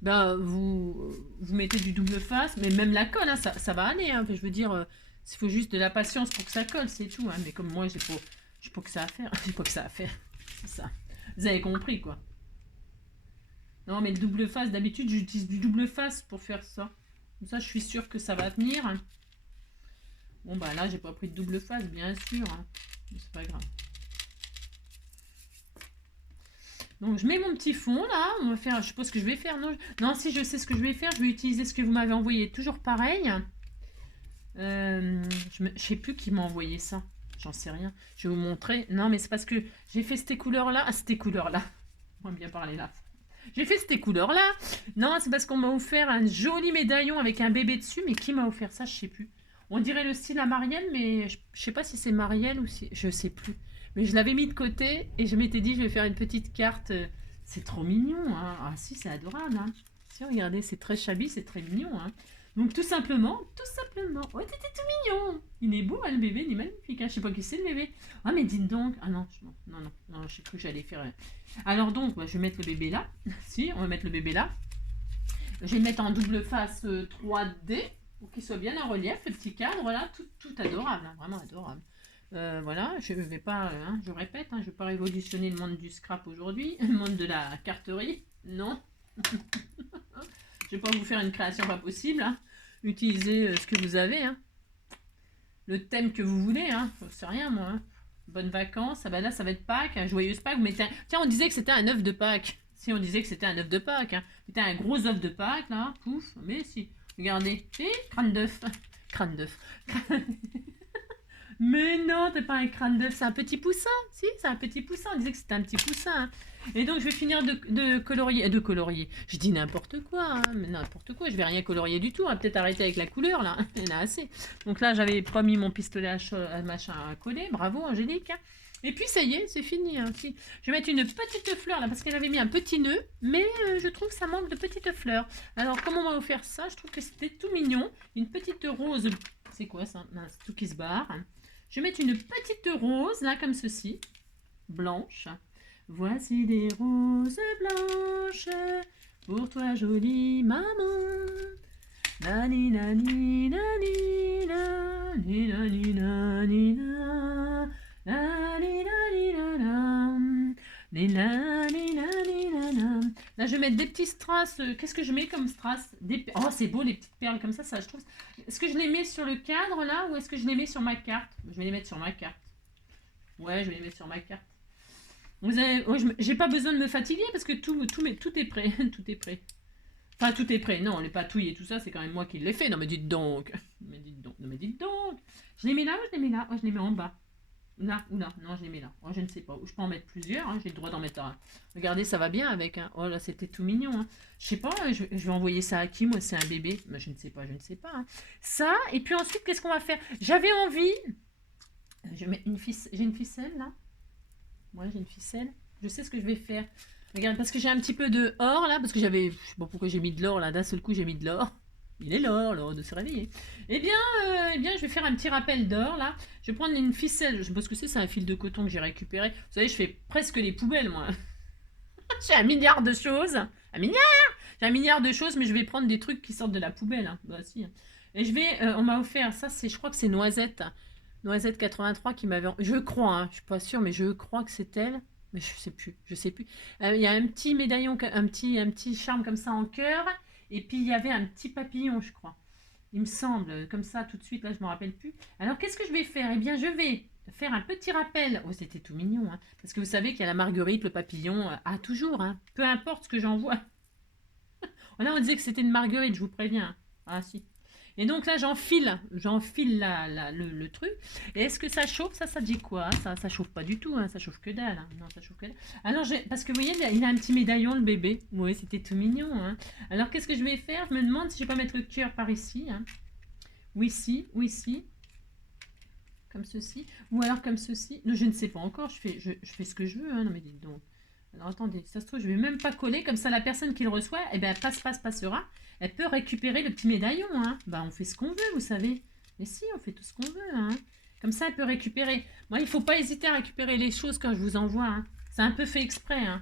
Ben, vous mettez du double face, mais même la colle, hein, ça va aller. Hein. Je veux dire, il faut juste de la patience pour que ça colle, c'est tout. Hein. Mais comme moi, j'ai pas que ça à faire. J'ai pas que ça à faire. C'est ça. Vous avez compris, quoi. Non, mais le double face, d'habitude, j'utilise du double face pour faire ça. Comme ça, je suis sûre que ça va tenir. Hein. Bon, bah là, j'ai pas pris de double face, bien sûr. Hein. C'est pas grave. Donc je mets mon petit fond là, on va faire, je sais pas ce que je vais faire, non si je sais ce que je vais faire, je vais utiliser ce que vous m'avez envoyé, toujours pareil. Je sais plus qui m'a envoyé ça, j'en sais rien, je vais vous montrer, non mais c'est parce que j'ai fait ces couleurs là, on va bien parler là. J'ai fait ces couleurs là, non c'est parce qu'on m'a offert un joli médaillon avec un bébé dessus, mais qui m'a offert ça, je sais plus. On dirait le style à Marielle, mais je sais pas si c'est Marielle ou si, je sais plus. Mais je l'avais mis de côté et je m'étais dit, je vais faire une petite carte. C'est trop mignon. Hein. Ah si, c'est adorable. Hein. Si, regardez, c'est très shabby, c'est très mignon. Hein. Donc tout simplement. Oh, t'étais tout mignon. Il est beau, hein, le bébé, il est magnifique. Hein. Je sais pas qui c'est le bébé. Ah, mais dites donc. Ah non, je sais plus que j'allais faire. Alors donc, je vais mettre le bébé là. Si, on va mettre le bébé là. Je vais le mettre en double face 3D pour qu'il soit bien en relief, le petit cadre. Voilà, tout adorable, hein, vraiment adorable. Voilà, je vais pas, je répète, je ne vais pas révolutionner le monde du scrap aujourd'hui, le monde de la carterie, non. Je ne vais pas vous faire une création pas possible, hein. Utilisez ce que vous avez, hein. Le thème que vous voulez, hein. Je sais rien moi. Hein. Bonnes vacances, ah bah là ça va être Pâques, joyeuse Pâques, mais tiens on disait que c'était un œuf de Pâques, Si on disait que c'était un œuf de Pâques, hein. C'était un gros œuf de Pâques, là, pouf, mais si. Regardez, si, crâne d'œuf. Crâne d'œuf. Mais non, t'es pas un crâne d'œuf, c'est un petit poussin. Si, c'est un petit poussin. On disait que c'était un petit poussin, hein. Et donc, je vais finir de colorier. De colorier. Je dis n'importe quoi, hein, mais n'importe quoi. Je vais rien colorier du tout. On va peut-être arrêter avec la couleur, là. Il y en a assez. Donc là, j'avais pas mis mon pistolet à machin à coller. Bravo, Angélique. Et puis, ça y est, c'est fini, hein. Si. Je vais mettre une petite fleur, là, parce qu'elle avait mis un petit nœud. Mais je trouve que ça manque de petites fleurs. Alors, comment on va faire ça? Je trouve que c'était tout mignon. Une petite rose. C'est quoi ça? Mince, tout qui se barre. Je vais mettre une petite rose, là, comme ceci. Blanche. Voici des roses blanches pour toi, jolie maman. Nani, nani, nani, nani, nani, nani, nani, nani, nani. Là, je vais mettre des petits strass. Qu'est-ce que je mets comme strass? Oh, c'est beau, les petites perles comme ça, je trouve. Est-ce que je les mets sur le cadre, là, ou est-ce que je les mets sur ma carte? Je vais les mettre sur ma carte. Ouais, je vais les mettre sur ma carte. Vous avez... oh, j'ai pas besoin de me fatiguer parce que tout est prêt. Tout est prêt. Enfin, tout est prêt. Non, les patouilles et tout ça, c'est quand même moi qui l'ai fait. Non, mais dites donc. Mais dites donc. Non, mais dites donc. Je les mets là ou je les mets là? Oh, je les mets en bas. Là ou là? Non, je les mets là. Oh, je ne sais pas. Je peux en mettre plusieurs. Hein. J'ai le droit d'en mettre un. Regardez, ça va bien avec. Hein. Oh là, c'était tout mignon. Hein. Je sais pas. Je vais envoyer ça à qui? Moi, c'est un bébé. Mais je ne sais pas. Je ne sais pas. Hein. Ça. Et puis ensuite, qu'est-ce qu'on va faire? J'avais envie. Je mets une ficelle. J'ai une ficelle là. Moi, j'ai une ficelle. Je sais ce que je vais faire. Regarde, parce que j'ai un petit peu de or là, parce que j'avais... Je sais pas pourquoi j'ai mis de l'or là, d'un seul coup j'ai mis de l'or. Il est l'or de se réveiller. Je vais faire un petit rappel d'or là. Je vais prendre une ficelle, je sais pas ce que c'est un fil de coton que j'ai récupéré. Vous savez, je fais presque les poubelles moi. J'ai un milliard de choses. Un milliard. J'ai un milliard de choses, mais je vais prendre des trucs qui sortent de la poubelle. Hein. Bah si. Et je vais... on m'a offert, ça c'est, je crois que c'est Noisette. Noisette 83 qui m'avait... Je crois, hein, je suis pas sûre, mais je crois que c'est elle. Mais je sais plus, je sais plus. Il y a un petit médaillon, un petit charme comme ça en cœur. Et puis il y avait un petit papillon, je crois. Il me semble, comme ça, tout de suite, là, je ne me rappelle plus. Alors, qu'est-ce que je vais faire? Eh bien, je vais faire un petit rappel. Oh, c'était tout mignon, hein. Parce que vous savez qu'il y a la marguerite, le papillon. Ah, toujours, hein. Peu importe ce que j'envoie. Là, on disait que c'était une marguerite, je vous préviens. Ah, si. Et donc là, j'enfile le truc. Et est-ce que ça chauffe? Ça dit quoi? Ça chauffe pas du tout, hein. Ça chauffe que dalle. Hein. Non, ça chauffe que dalle. Alors, parce que vous voyez, il a un petit médaillon, le bébé. Oui, c'était tout mignon. Hein. Alors, qu'est-ce que je vais faire? Je me demande si je vais pas mettre le cœur par ici. Hein. Ou ici, ou ici. Comme ceci. Ou alors comme ceci. Non, je ne sais pas encore. Je fais ce que je veux. Hein. Non, mais dites donc. Alors, attendez. Ça se trouve, je vais même pas coller. Comme ça, la personne qui le reçoit, eh bien, passera. Elle peut récupérer le petit médaillon. Hein. Bah, on fait ce qu'on veut, vous savez. Mais si, on fait tout ce qu'on veut. Hein. Comme ça, elle peut récupérer. Moi, il ne faut pas hésiter à récupérer les choses quand je vous envoie. Hein. C'est un peu fait exprès. Hein.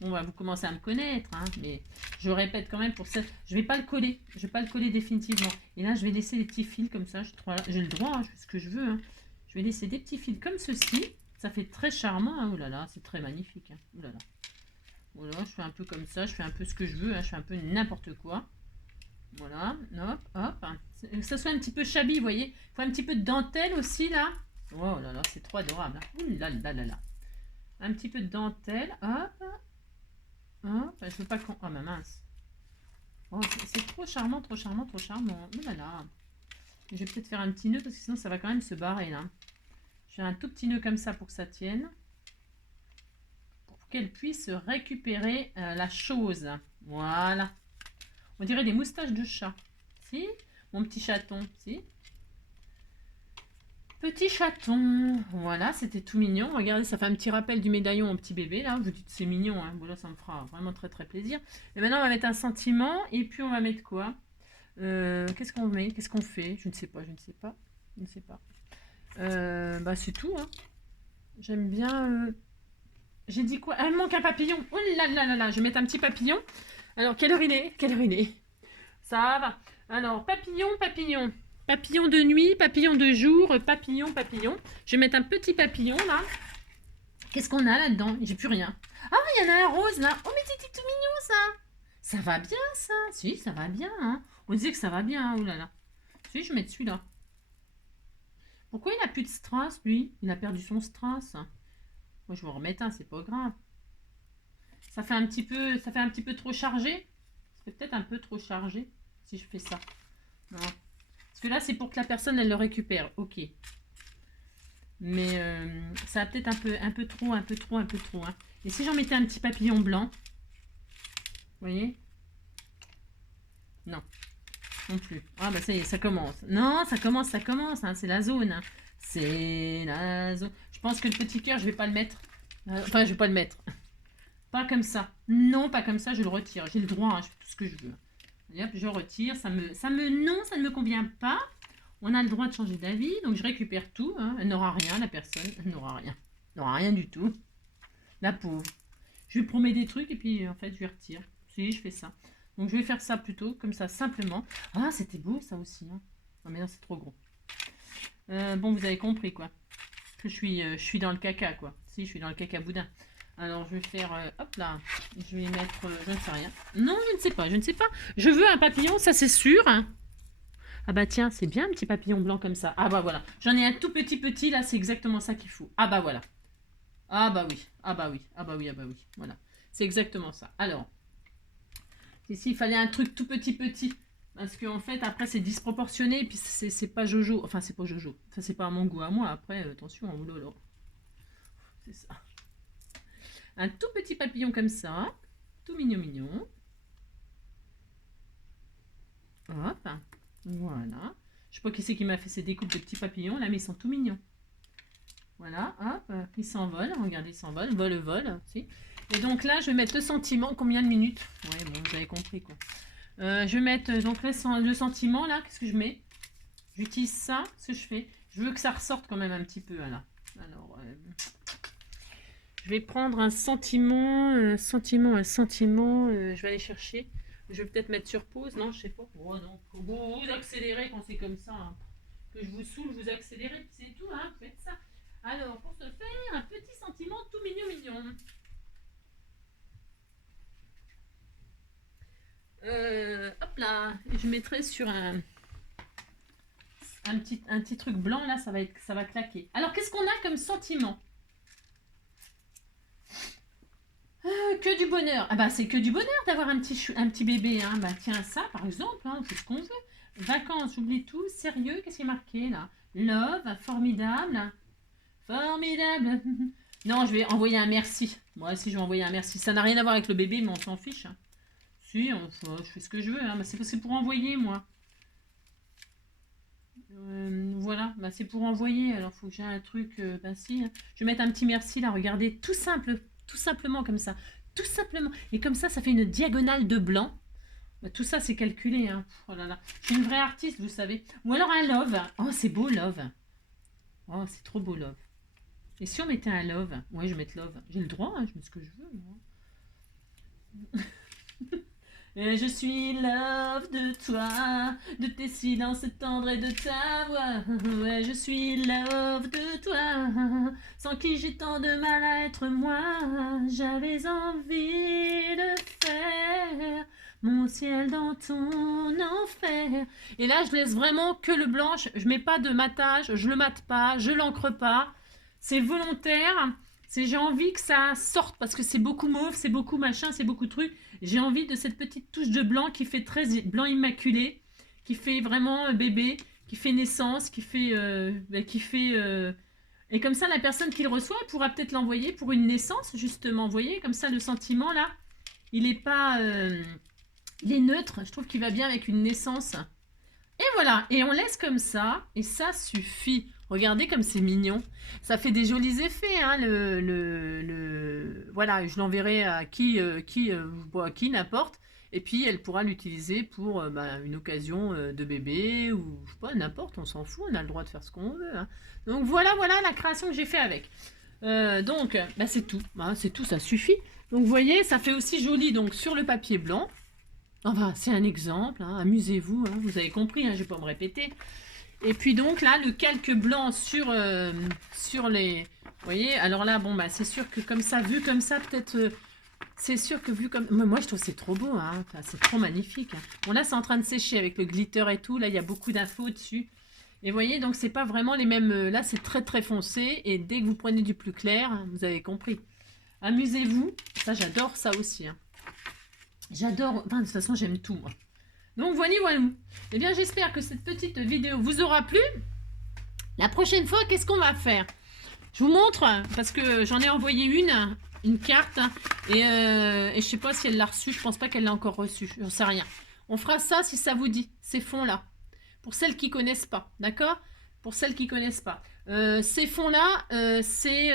Bon, bah, vous commencez à me connaître. Hein, mais je répète quand même pour ça. Je ne vais pas le coller. Je ne vais pas le coller définitivement. Et là, je vais laisser les petits fils comme ça. J'ai le droit. Hein, je fais ce que je veux. Hein. Je vais laisser des petits fils comme ceci. Ça fait très charmant. Hein. Oh là là, c'est très magnifique. Hein. Oh là là. Voilà, je fais un peu comme ça, je fais un peu ce que je veux, hein, je fais un peu n'importe quoi. Voilà, hop, hop. Que ça soit un petit peu shabby, vous voyez. Il faut un petit peu de dentelle aussi, là. Oh là là, c'est trop adorable. Hein. Ouh là là là là. Un petit peu de dentelle, hop. Hop, je veux pas qu'on... Oh, ma mince. Oh, c'est trop charmant, trop charmant, trop charmant. Ouh là là. Je vais peut-être faire un petit nœud, parce que sinon ça va quand même se barrer, là. Je fais un tout petit nœud comme ça pour que ça tienne. Qu'elle puisse récupérer la chose. Voilà. On dirait des moustaches de chat. Si? Mon petit chaton. Si? Petit chaton. Voilà, c'était tout mignon. Regardez, ça fait un petit rappel du médaillon au petit bébé. Là, vous dites c'est mignon. Hein. Voilà, ça me fera vraiment très très plaisir. Et maintenant, on va mettre un sentiment. Et puis, on va mettre quoi? Qu'est-ce qu'on met? Qu'est-ce qu'on fait? Je ne sais pas, je ne sais pas. Je ne sais pas. Bah, c'est tout. Hein. J'aime bien... J'ai dit quoi? Ah, il me manque un papillon. Oh là là là là, je vais mettre un petit papillon. Alors, quelle heure il est? Quelle heure il est? Ça va. Alors, papillon, papillon. Papillon de nuit, papillon de jour, papillon, papillon. Je vais mettre un petit papillon, là. Qu'est-ce qu'on a là-dedans? J'ai plus rien. Ah, il y en a un rose, là. Oh, mais c'était tout mignon, ça. Ça va bien, ça. Si, ça va bien. Hein. On disait que ça va bien. Hein. Oh là là. Si, je vais mettre celui-là. Pourquoi il n'a plus de strass, lui? Il a perdu son strass. Moi, je vais en remettre un, c'est pas grave. ça fait un petit peu trop chargé. Ça fait peut-être un peu trop chargé si je fais ça. Non. Parce que là, c'est pour que la personne, elle le récupère. Ok. Mais ça va peut-être un peu trop. Hein. Et si j'en mettais un petit papillon blanc, vous voyez? Non, non plus. Ah bah ça y est, ça commence. Non, ça commence. Hein, c'est la zone. Hein. C'est la zone. Je pense que le petit cœur, je vais pas le mettre. Enfin, je vais pas le mettre. Pas comme ça. Non, pas comme ça, je le retire. J'ai le droit, hein, je fais tout ce que je veux. Et hop, je retire. Non, ça ne me convient pas. On a le droit de changer d'avis, donc je récupère tout. Hein. Elle n'aura rien, la personne. Elle n'aura rien. Elle n'aura rien du tout. La pauvre. Je lui promets des trucs et puis en fait, je lui retire. Si, je fais ça. Donc je vais faire ça plutôt, comme ça, simplement. Ah, c'était beau ça aussi. Hein. Non, mais non, c'est trop gros. Bon, vous avez compris quoi. Que je suis dans le caca quoi. Si, je suis dans le caca boudin. Alors, je vais faire... hop là. Je vais mettre... je ne sais rien. Non, je ne sais pas. Je veux un papillon, ça c'est sûr. Hein. Ah bah tiens, c'est bien un petit papillon blanc comme ça. Ah bah voilà. J'en ai un tout petit là. C'est exactement ça qu'il faut. Ah bah voilà. Ah bah oui. Voilà. C'est exactement ça. Alors, ici, il fallait un truc tout petit. Parce qu'en fait, après, c'est disproportionné. Et puis, c'est pas Jojo. Enfin, c'est pas Jojo. Enfin, c'est pas à mon goût à moi. Après, attention, oh là là. C'est ça. Un tout petit papillon comme ça. Tout mignon. Hop. Voilà. Je sais pas qui c'est qui m'a fait ces découpes de petits papillons. Là, mais ils sont tout mignons. Voilà. Hop. Ils s'envolent. Regardez, ils s'envolent. Vol. Si. Et donc là, je vais mettre le sentiment. Combien de minutes? Ouais, bon, vous avez compris quoi. Je vais mettre donc le sentiment là. Qu'est-ce que je mets? J'utilise ça. Ce que je fais. Je veux que ça ressorte quand même un petit peu là. Alors, je vais prendre un sentiment. Je vais aller chercher. Je vais peut-être mettre sur pause. Non, je sais pas. Oh non. Vous accélérez quand c'est comme ça. Hein. Que je vous saoule, vous accélérez. C'est tout. Hein. Faites ça. Alors, pour ce faire, un petit sentiment tout mignon. Hop là, je mettrai sur un petit truc blanc là, ça va claquer. Alors qu'est-ce qu'on a comme sentiment? Que du bonheur. Ah bah c'est que du bonheur d'avoir un petit bébé. Hein. Bah tiens ça par exemple, hein, c'est ce qu'on veut. Vacances, j'oublie tout. Sérieux, qu'est-ce qui est marqué là? Love, formidable. Non, je vais envoyer un merci. Moi aussi je vais envoyer un merci. Ça n'a rien à voir avec le bébé, mais on s'en fiche. Hein. Si, je fais ce que je veux, hein. Bah, c'est pour envoyer, moi. Voilà, bah, c'est pour envoyer. Alors, il faut que j'ai un truc. Bah, si, hein. Je vais mettre un petit merci là, regardez. Tout simplement comme ça. Tout simplement. Et comme ça fait une diagonale de blanc. Bah, tout ça, c'est calculé. Hein. Oh là là. Je suis une vraie artiste, vous savez. Ou alors un love. Oh, c'est beau, love. Oh, c'est trop beau, love. Et si on mettait un love? Ouais, je vais mettre love. J'ai le droit, hein, je mets ce que je veux. Moi. Et je suis love de toi, de tes silences tendres et de ta voix. Ouais, je suis love de toi, sans qui j'ai tant de mal à être moi. J'avais envie de faire mon ciel dans ton enfer. Et là, je laisse vraiment que le blanc. Je mets pas de matage, je le mate pas, je l'encre pas. C'est volontaire. J'ai envie que ça sorte parce que c'est beaucoup mauve, c'est beaucoup machin, c'est beaucoup truc. J'ai envie de cette petite touche de blanc qui fait très blanc immaculé, qui fait vraiment bébé, qui fait naissance, qui fait... Et comme ça, la personne qui le reçoit pourra peut-être l'envoyer pour une naissance, justement. Vous voyez, comme ça, le sentiment, là, il est pas... il est neutre. Je trouve qu'il va bien avec une naissance. Et voilà. Et on laisse comme ça. Et ça suffit. Regardez comme c'est mignon. Ça fait des jolis effets. Hein, Voilà, je l'enverrai à qui n'importe. Et puis, elle pourra l'utiliser pour une occasion de bébé ou je sais pas, n'importe, on s'en fout. On a le droit de faire ce qu'on veut. Hein. Donc, voilà la création que j'ai fait avec. Donc, c'est tout. C'est tout, ça suffit. Donc, vous voyez, ça fait aussi joli donc, sur le papier blanc. Enfin, c'est un exemple. Hein, amusez-vous. Hein, vous avez compris, hein, je ne vais pas me répéter. Et puis donc là, le calque blanc sur les... Vous voyez, alors là, bon, c'est sûr que comme ça, vu comme ça, peut-être... c'est sûr que vu comme... Moi, je trouve que c'est trop beau, hein. Enfin, c'est trop magnifique. Hein. Bon, là, c'est en train de sécher avec le glitter et tout. Là, il y a beaucoup d'infos dessus. Et vous voyez, donc, c'est pas vraiment les mêmes... Là, c'est très, très foncé. Et dès que vous prenez du plus clair, vous avez compris. Amusez-vous. Ça, j'adore ça aussi. Hein. J'adore. Enfin, de toute façon, j'aime tout, moi. Donc, voilà. Eh bien, j'espère que cette petite vidéo vous aura plu. La prochaine fois, qu'est-ce qu'on va faire? Je vous montre, parce que j'en ai envoyé une carte, et je sais pas si elle l'a reçue, je pense pas qu'elle l'a encore reçue, j'en sais rien. On fera ça si ça vous dit, ces fonds-là. Pour celles qui connaissent pas, d'accord? Pour celles qui connaissent pas. Ces fonds-là, c'est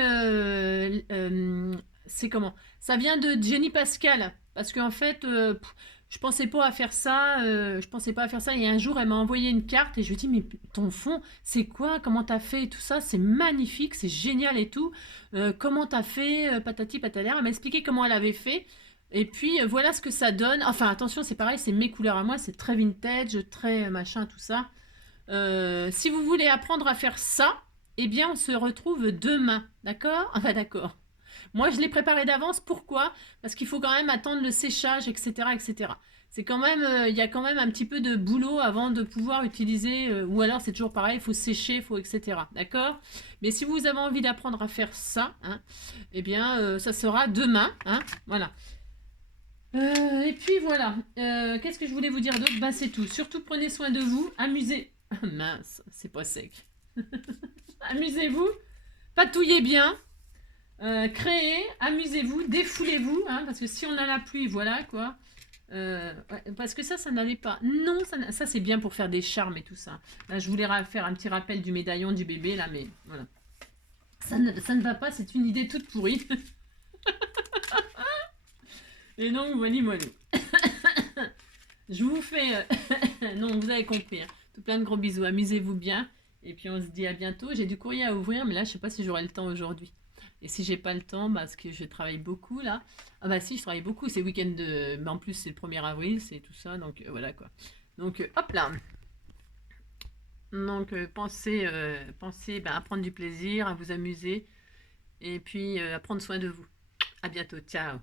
comment? Ça vient de Jenny Pascal, parce qu'en fait, je pensais pas à faire ça, et un jour elle m'a envoyé une carte et je lui ai dit mais ton fond c'est quoi, comment t'as fait et tout ça, c'est magnifique, c'est génial et tout, comment t'as fait, patati patala, elle m'a expliqué comment elle avait fait et puis voilà ce que ça donne, enfin attention c'est pareil, c'est mes couleurs à moi, c'est très vintage, très machin tout ça. Si vous voulez apprendre à faire ça, eh bien on se retrouve demain, d'accord? Enfin d'accord. Moi, je l'ai préparé d'avance. Pourquoi? Parce qu'il faut quand même attendre le séchage, etc., etc. C'est quand même, il y a quand même un petit peu de boulot avant de pouvoir utiliser. Ou alors, c'est toujours pareil, il faut sécher, il faut etc. D'accord? Mais si vous avez envie d'apprendre à faire ça, hein, eh bien, ça sera demain. Hein, voilà. Et puis voilà. Qu'est-ce que je voulais vous dire d'autre? Ben, c'est tout. Surtout, prenez soin de vous. Amusez. Mince, c'est pas sec. Amusez-vous. Patouillez bien. Créez, amusez-vous, défoulez-vous, hein, parce que si on a la pluie, voilà quoi. Ouais, parce que ça n'allait pas. Non, ça c'est bien pour faire des charmes et tout ça. Là, je voulais faire un petit rappel du médaillon du bébé, là, mais voilà. Ça ne va pas, c'est une idée toute pourrie. Et donc, voilà. Je vous fais... non, vous avez compris. Hein. Tout plein de gros bisous, amusez-vous bien. Et puis on se dit à bientôt. J'ai du courrier à ouvrir, mais là, je sais pas si j'aurai le temps aujourd'hui. Et si j'ai pas le temps, parce que je travaille beaucoup là. Ah bah si, je travaille beaucoup, c'est week-end de... Mais en plus, c'est le 1er avril, c'est tout ça, donc voilà quoi. Donc hop là. Donc pensez à prendre du plaisir, à vous amuser, et puis à prendre soin de vous. À bientôt, ciao.